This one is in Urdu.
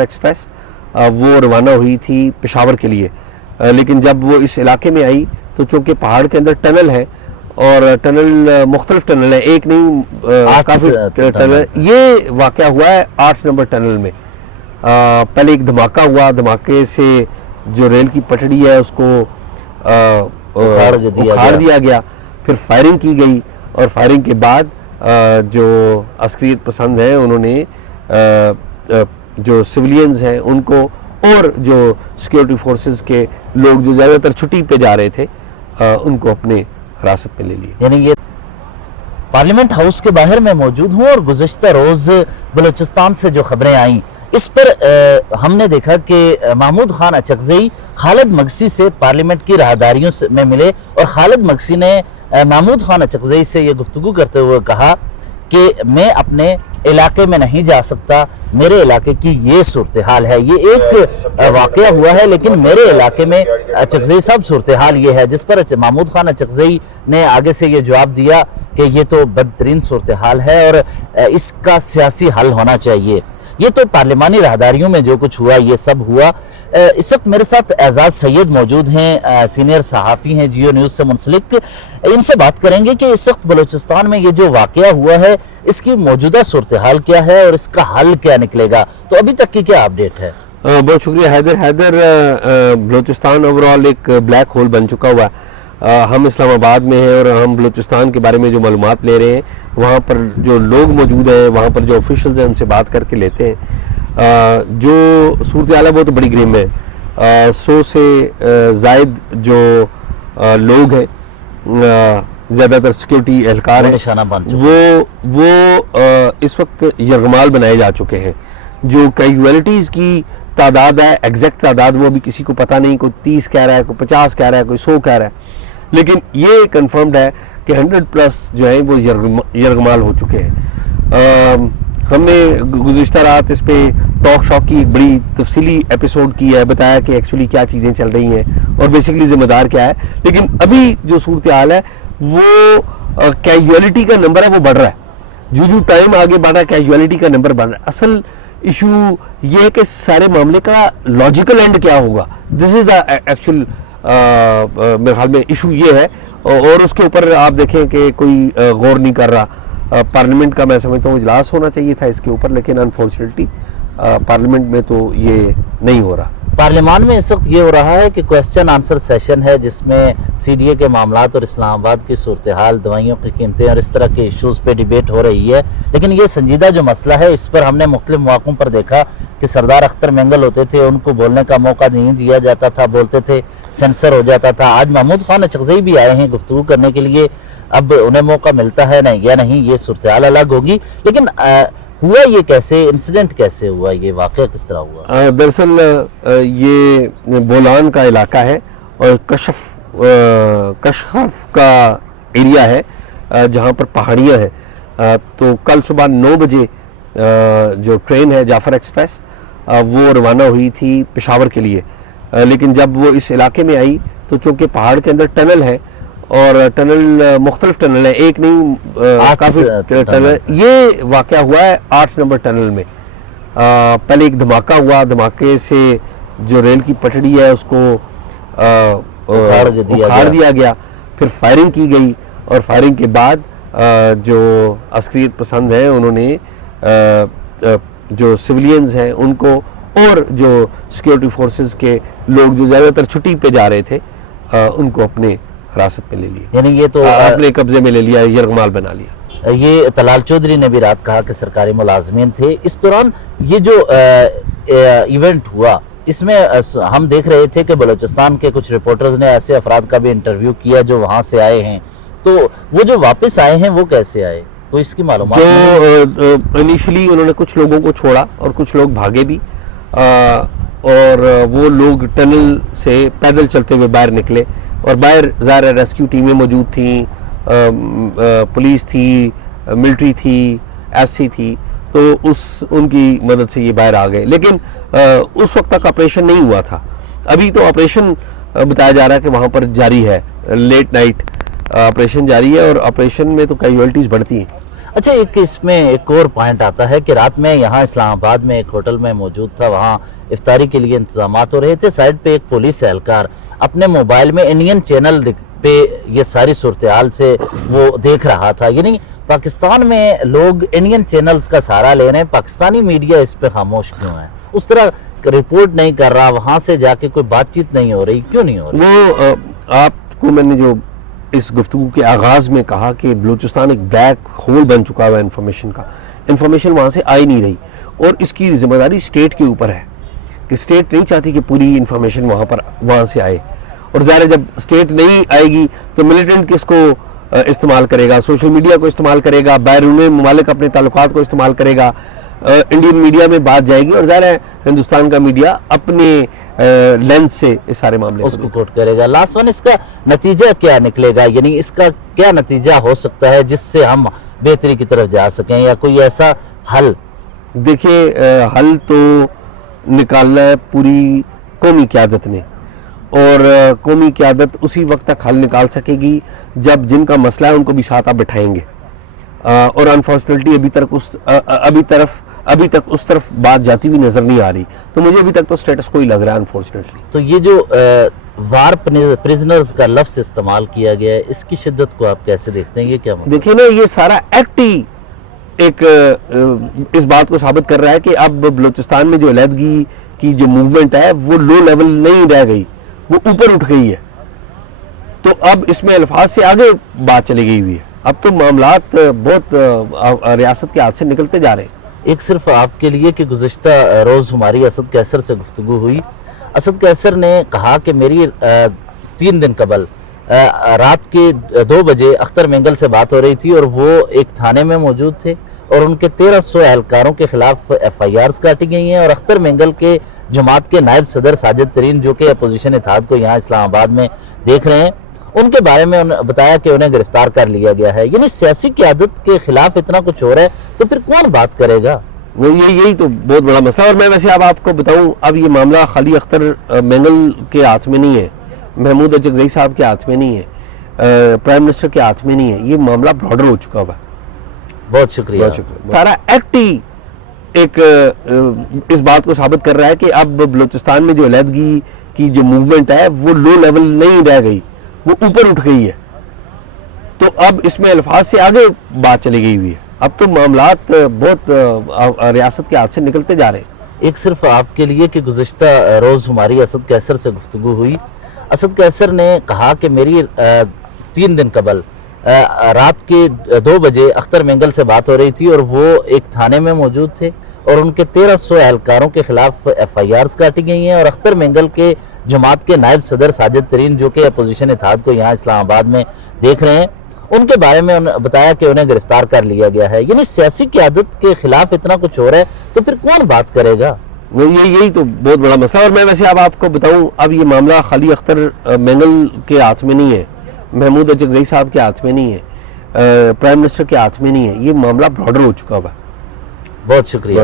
ایکسپریس وہ روانہ ہوئی تھی پشاور کے لیے، لیکن جب وہ اس علاقے میں آئی تو چونکہ پہاڑ کے اندر ٹنل ہے اور ٹنل مختلف ٹنل ہیں، ایک نہیں کافی ٹنل، یہ واقعہ ہوا ہے 8 نمبر ٹنل میں۔ پہلے ایک دھماکہ ہوا، دھماکے سے جو ریل کی پٹڑی ہے اس کو اکھاڑ دیا گیا، پھر فائرنگ کی گئی اور فائرنگ کے بعد جو عسکریت پسند ہیں انہوں نے جو سویلینز ہیں ان کو اور جو سیکیورٹی فورسز کے لوگ جو زیادہ تر چھٹی پہ جا رہے تھے ان کو اپنے حراست میں لے لیا۔ یعنی یہ پارلیمنٹ ہاؤس کے باہر میں موجود ہوں اور گزشتہ روز بلوچستان سے جو خبریں آئیں اس پر ہم نے دیکھا کہ محمود خان اچکزئی خالد مگسی سے پارلیمنٹ کی راہداریوں میں ملے اور خالد مگسی نے محمود خان اچکزئی سے یہ گفتگو کرتے ہوئے کہا کہ میں اپنے علاقے میں نہیں جا سکتا، میرے علاقے کی یہ صورتحال ہے۔ یہ ایک واقعہ ہوا ہے لیکن میرے علاقے میں اچکزئی صاحب صورتحال یہ ہے، جس پر محمود خان اچکزئی نے آگے سے یہ جواب دیا کہ یہ تو بدترین صورتحال ہے اور اس کا سیاسی حل ہونا چاہیے۔ یہ تو پارلیمانی راہداریوں میں جو کچھ ہوا یہ سب ہوا۔ اس وقت میرے ساتھ اعزاز سید موجود ہیں، سینئر صحافی ہیں جیو نیوز سے منسلک۔ ان سے بات کریں گے کہ اس وقت بلوچستان میں یہ جو واقعہ ہوا ہے اس کی موجودہ صورتحال کیا ہے اور اس کا حل کیا نکلے گا، تو ابھی تک کی کیا اپڈیٹ ہے؟ بہت شکریہ حیدر۔ بلوچستان اوورال ایک بلیک ہول بن چکا ہوا ہے۔ ہم اسلام آباد میں ہیں اور ہم بلوچستان کے بارے میں جو معلومات لے رہے ہیں وہاں پر جو لوگ موجود ہیں، وہاں پر جو آفیشلز ہیں ان سے بات کر کے لیتے ہیں۔ جو صورتحال ہے وہ تو بڑی گرم ہے۔ 100 سے زائد جو لوگ ہیں، زیادہ تر سیکیورٹی اہلکار ہیں، وہ اس وقت یرغمال بنائے جا چکے ہیں۔ جو کیجویلٹیز کی تعداد ہے، ایگزیکٹ تعداد وہ بھی کسی کو پتہ نہیں، کوئی 30 کہہ رہا ہے، کوئی 50 کہہ رہا ہے، کوئی 100 کہہ رہا ہے، لیکن یہ کنفرمڈ ہے کہ 100+ جو ہیں وہ یرغمال ہو چکے ہیں۔ ہم نے گزشتہ رات اس پہ ٹاک شاک کی ایک بڑی تفصیلی ایپیسوڈ کی ہے، بتایا کہ ایکچولی کیا چیزیں چل رہی ہیں اور بیسیکلی ذمہ دار کیا ہے، لیکن ابھی جو صورتحال ہے وہ کیجویلٹی کا نمبر ہے وہ بڑھ رہا ہے۔ جو ٹائم آگے بڑھ رہا ہے کیجویلٹی کا نمبر بڑھ رہا ہے۔ اصل ایشو یہ ہے کہ سارے معاملے کا لاجیکل اینڈ کیا ہوگا، دس از دا ایکچوئل میرے خیال میں ایشو یہ ہے، اور اس کے اوپر آپ دیکھیں کہ کوئی غور نہیں کر رہا۔ پارلیمنٹ کا میں سمجھتا ہوں اجلاس ہونا چاہیے تھا اس کے اوپر، لیکن انفارچونیٹلی پارلیمنٹ میں تو یہ نہیں ہو رہا۔ پارلیمان میں اس وقت یہ ہو رہا ہے کہ کویسچن آنسر سیشن ہے جس میں CDA کے معاملات اور اسلام آباد کی صورتحال، دوائیوں کی قیمتیں اور اس طرح کے ایشوز پہ ڈیبیٹ ہو رہی ہے، لیکن یہ سنجیدہ جو مسئلہ ہے اس پر ہم نے مختلف مواقعوں پر دیکھا کہ سردار اختر مینگل ہوتے تھے، ان کو بولنے کا موقع نہیں دیا جاتا تھا، بولتے تھے سینسر ہو جاتا تھا۔ آج محمود خان اچکزئی بھی آئے ہیں گفتگو کرنے کے لیے، اب انہیں موقع ملتا ہے یا نہیں یہ صورتحال الگ ہوگی، لیکن ہوا یہ کیسے، انسیڈنٹ کیسے ہوا، یہ واقعہ کس طرح ہوا؟ دراصل یہ بولان کا علاقہ ہے اور کشخف کا ایریا ہے جہاں پر پہاڑیاں ہیں۔ تو کل صبح 9 بجے جو ٹرین ہے جعفر ایکسپریس وہ روانہ ہوئی تھی پشاور کے لیے، لیکن جب وہ اس علاقے میں آئی تو چونکہ پہاڑ کے اندر ٹنل ہے اور ٹنل مختلف ٹنل ہیں، ایک نہیں کافی ٹنل، یہ واقعہ ہوا ہے 8 نمبر ٹنل میں۔ پہلے ایک دھماکہ ہوا، دھماکے سے جو ریل کی پٹڑی ہے اس کو اکھاڑ دیا گیا، پھر فائرنگ کی گئی اور فائرنگ کے بعد جو عسکریت پسند ہیں انہوں نے جو سویلینز ہیں ان کو اور جو سیکیورٹی فورسز کے لوگ جو زیادہ تر چھٹی پہ جا رہے تھے ان کو اپنے حراست میں لے لیا، یعنی یہ تو اپنے قبضے میں لے لیا، یرغمال بنا لیا۔ یہ طلال چودھری نے بھی رات کہا کہ سرکاری ملازمین تھے۔ اس دوران یہ جو ایونٹ ہوا اس میں ہم دیکھ رہے تھے کہ بلوچستان کے کچھ رپورٹرز نے ایسے افراد کا بھی انٹرویو کیا جو وہاں سے آئے ہیں، تو وہ جو واپس آئے ہیں وہ کیسے آئے، کوئی اس کی معلومات؟ جو انیشلی انہوں نے کچھ لوگوں کو چھوڑا اور کچھ لوگ بھاگے بھی، اور وہ لوگ ٹنل سے پیدل چلتے ہوئے باہر نکلے، اور باہر ظاہر ریسکیو ٹیمیں موجود تھیں، پولیس تھی، ملٹری تھی، FC تھی، تو ان کی مدد سے یہ باہر آ گئے، لیکن اس وقت تک آپریشن نہیں ہوا تھا۔ ابھی تو آپریشن بتایا جا رہا ہے کہ وہاں پر جاری ہے، لیٹ نائٹ آپریشن جاری ہے، اور آپریشن میں تو کیجویلٹیز بڑھتی ہیں۔ اچھا ایک اس میں ایک اور پوائنٹ آتا ہے کہ رات میں یہاں اسلام آباد میں ایک ہوٹل میں موجود تھا, وہاں افطاری کے لیے انتظامات ہو رہے تھے, سائڈ پہ ایک پولیس اہلکار اپنے موبائل میں انڈین چینل پہ یہ ساری صورتحال سے وہ دیکھ رہا تھا. یعنی پاکستان میں لوگ انڈین چینلز کا سہارا لے رہے ہیں, پاکستانی میڈیا اس پہ خاموش کیوں ہے؟ اس طرح رپورٹ نہیں کر رہا, وہاں سے جا کے کوئی بات چیت نہیں ہو رہی, کیوں نہیں ہو رہی؟ وہ آپ کو میں نے جو اس گفتگو کے آغاز میں کہا کہ بلوچستان ایک بلیک ہول بن چکا ہوا ہے انفارمیشن کا, انفارمیشن وہاں سے آئی نہیں رہی, اور اس کی ذمہ داری اسٹیٹ کے اوپر ہے کہ اسٹیٹ نہیں چاہتی کہ پوری انفارمیشن وہاں سے آئے, اور ظاہر ہے جب اسٹیٹ نہیں آئے گی تو ملیٹنٹ کس کو استعمال کرے گا, سوشل میڈیا کو استعمال کرے گا, بیرون ممالک اپنے تعلقات کو استعمال کرے گا, انڈین میڈیا میں بات جائے گی, اور ظاہر ہے ہندوستان کا میڈیا اپنے لینس سے اس سارے معاملے اس کو کوٹ کرے گا. لاسٹ ون, اس کا نتیجہ کیا نکلے گا؟ یعنی اس کا کیا نتیجہ ہو سکتا ہے جس سے ہم بہتری کی طرف جا سکیں, یا کوئی ایسا حل؟ دیکھیں, حل تو نکالنا ہے پوری قومی قیادت نے, اور قومی قیادت اسی وقت تک حل نکال سکے گی جب جن کا مسئلہ ہے ان کو بھی ساتھ آپ بٹھائیں گے, اور انفارچونیٹلی ابھی تک اس طرف بات جاتی ہوئی نظر نہیں آ رہی. تو مجھے ابھی تک تو سٹیٹس کو ہی لگ رہا ہے انفارچونیٹلی. تو یہ جو وار پریزنرز کا لفظ استعمال کیا گیا ہے, اس کی شدت کو آپ کیسے دیکھتے ہیں؟ یہ کیا مطلب؟ دیکھیں نا, یہ سارا ایکٹ ہی ایک اس بات کو ثابت کر رہا ہے کہ اب بلوچستان میں جو علیحدگی کی جو موومنٹ ہے وہ لو لیول نہیں رہ گئی, وہ اوپر اٹھ گئی ہے. تو اب اس میں الفاظ سے آگے بات چلی گئی ہوئی ہے, اب تو معاملات بہت ریاست کے ہاتھ سے نکلتے جا رہے ہیں. ایک صرف آپ کے لیے کہ گزشتہ روز ہماری اسد قیصر سے گفتگو ہوئی. اسد قیصر نے کہا کہ میری 3 دن قبل رات کے 2 بجے اختر مینگل سے بات ہو رہی تھی, اور وہ ایک تھانے میں موجود تھے, اور ان کے 1300 اہلکاروں کے خلاف FIRs کاٹی گئی ہیں, اور اختر مینگل کے جماعت کے نائب صدر ساجد ترین, جو کہ اپوزیشن اتحاد کو یہاں اسلام آباد میں دیکھ رہے ہیں, ان کے بارے میں بتایا کہ انہیں گرفتار کر لیا گیا ہے. یعنی سیاسی قیادت کے خلاف اتنا کچھ ہو رہا ہے تو پھر کون بات کرے گا؟ یہی تو بہت بڑا مسئلہ ہے. اور میں ویسے اب آپ کو بتاؤں, اب یہ معاملہ خالی اختر مینگل کے ہاتھ میں نہیں ہے, محمود اچکزئی صاحب کے ہاتھ میں نہیں ہے, پرائم منسٹر کے ہاتھ میں نہیں ہے, یہ معاملہ براڈر ہو چکا ہوا ہے. بہت شکریہ. سارا ایکٹ ہی ایک اس بات کو ثابت کر رہا ہے کہ اب بلوچستان میں جو علیحدگی کی جو موومنٹ ہے وہ لو لیول نہیں رہ گئی, وہ اوپر اٹھ گئی ہے. تو اب اس میں الفاظ سے آگے بات چلی گئی ہوئی ہے, اب تو معاملات بہت ریاست کے ہاتھ سے نکلتے جا رہے ہیں. ایک صرف آپ کے لیے کہ گزشتہ روز ہماری اسد قیصر سے گفتگو ہوئی. اسد قیصر نے کہا کہ میری 3 دن قبل رات کے 2 بجے اختر مینگل سے بات ہو رہی تھی, اور وہ ایک تھانے میں موجود تھے, اور ان کے 1300 اہلکاروں کے خلاف FIRs کاٹی گئی ہیں, اور اختر مینگل کے جماعت کے نائب صدر ساجد ترین, جو کہ اپوزیشن اتحاد کو یہاں اسلام آباد میں دیکھ رہے ہیں, ان کے بارے میں بتایا کہ انہیں گرفتار کر لیا گیا ہے. یعنی سیاسی قیادت کے خلاف اتنا کچھ ہو رہا ہے تو پھر کون بات کرے گا؟ یہی تو بہت بڑا مسئلہ ہے. اور میں ویسے اب آپ کو بتاؤں, اب یہ معاملہ خالی اختر مینگل کے ہاتھ میں نہیں ہے, محمود اچکزئی صاحب کے ہاتھ میں نہیں ہے, پرائم منسٹر کے ہاتھ میں نہیں ہے, یہ معاملہ براڈر ہو چکا ہوا ہے. بہت شکریہ.